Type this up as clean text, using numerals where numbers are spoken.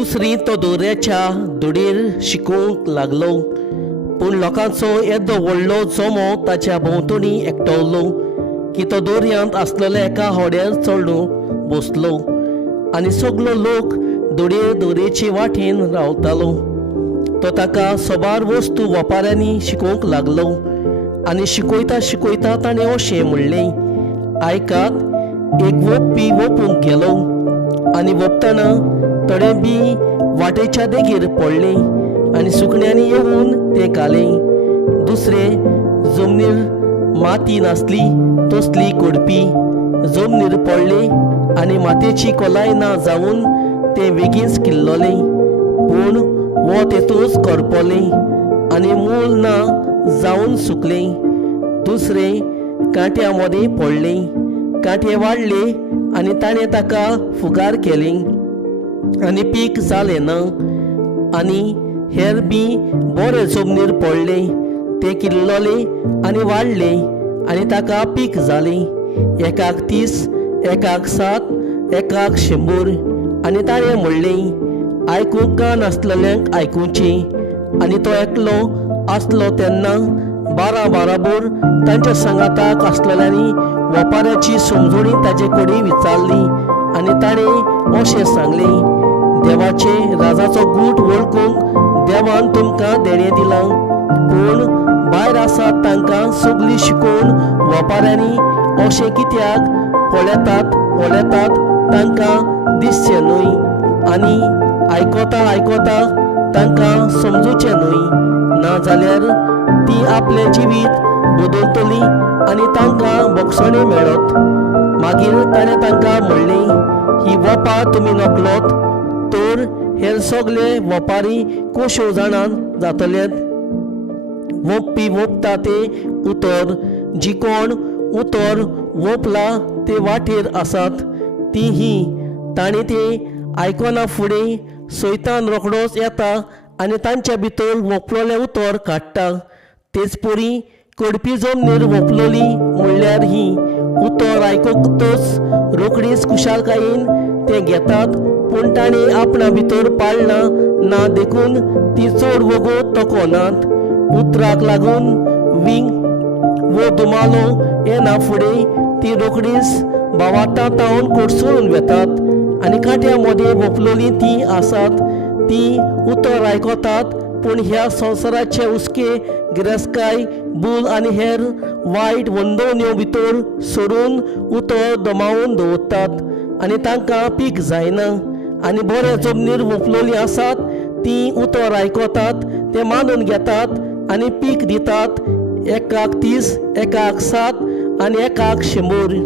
दुसरी तो दोऱ्याच्या दुडीर शिकूंक लागलो, पूण लोकांचो येदो व्हडलो जमो ताच्या भोंवतणी एकटवलो की तो दोरयांत आसलेल्या एका होड्यार चडून बसलो आनी सगलो लोक दोरयेची वाटेन रावतालो. तो ताका सोबार वस्तू वेपाऱ्यांनी शिकोवंक लागलो आनी शिकयता शिकयता ताणें अशें म्हणलें, आयकात, एक वोपपी वोपूंक गेलो आनी वोपतना थोडें बी वाटेच्या देगेर पडलें आनी सुकण्यांनी येवन तें खालें. दुसरें जमनीर माती नासली तसली कडपी जमनीर पडलें आनी मातयेची कोलाय ना जावन तें बेगीनच किल्लोलें, पूण वो तेतूंच करपोलें आनी मूल ना जावन सुकलें. दुसरें कांट्या मदें पडलें, कांटे वाडले आनी ताणें ताका फुगार केलें आनी पीक जालें ना. आनी हेर बी बरे जमनीर पडले, ते किल्लोले आनी वाडले आनी ताका पीक जालें. एकाक 30, एकाक 7, एकाक 100. आनी ताणें म्हणलें, आयकूंक कान आसलेल्यांक आयकुचें. आनी तो एकलो आसलो तेन्ना 12 बराबर तांच्या सांगाताक आसलेल्यांनी वेपाऱ्याची समजुणी ताचे कडेन विचारली आनी ताणें अशें सांगलें, देवाचे राजाचो गूट वळखूंक देवान तुमकां देणें दिलां, पूण भायर आसात तांकां सगळी शिकोवन वेपाऱ्यांनी अशें कित्याक पळयतात तांकां दिसचें न्हय आनी आयकोता तांकां समजुचें न्हय, नाजाल्यार ती आपलें जिवीत बदलतली आनी तांकां भोगसणे मेळत. मागीर ताणें तांकां म्हणलें, ही वोपां तुमी नकलोत तर हेर सगळे वेपारी कोशो जाणान जातलेत. वोपपी वोपता ते उतर, जी कोण उतर वोपला ते वाटेर आसात तीं तांणी ते आयकना फुडें सैतान रोखडोच येता आनी तांच्या भितर वोपलोलें उतर काडटा. तेच परी कडपी जमनीर वोपलोली म्हणल्यार ही उतर आयकतच रोखडीच कुशालकायेन ते घेतात, पूण ताणें आपणा भितर पाळना ना देखून ती चड वगत तोखनात. उतराक लागून विंग वो दुमालो येना फुडें ती रोखडीच भावाटा तावन कोडसळून वेतात आनी कांट्या मदें वोपलोली ती आसात ती उतर आयकतात, पूण ह्या संवसाराचे हुस्के गिरेस्काय भूल आनी हेर वायट वंदवण्यो भितर सोडून उतर दमावून दवरतात आनी तांकां पीक जायना. आनी बरे जमनीर वोपलोली आसात ती उतर आयकतात, ते मानून घेतात आनी पीक दितात, एकाक 30, एकाक 7 आनी एकाक 100.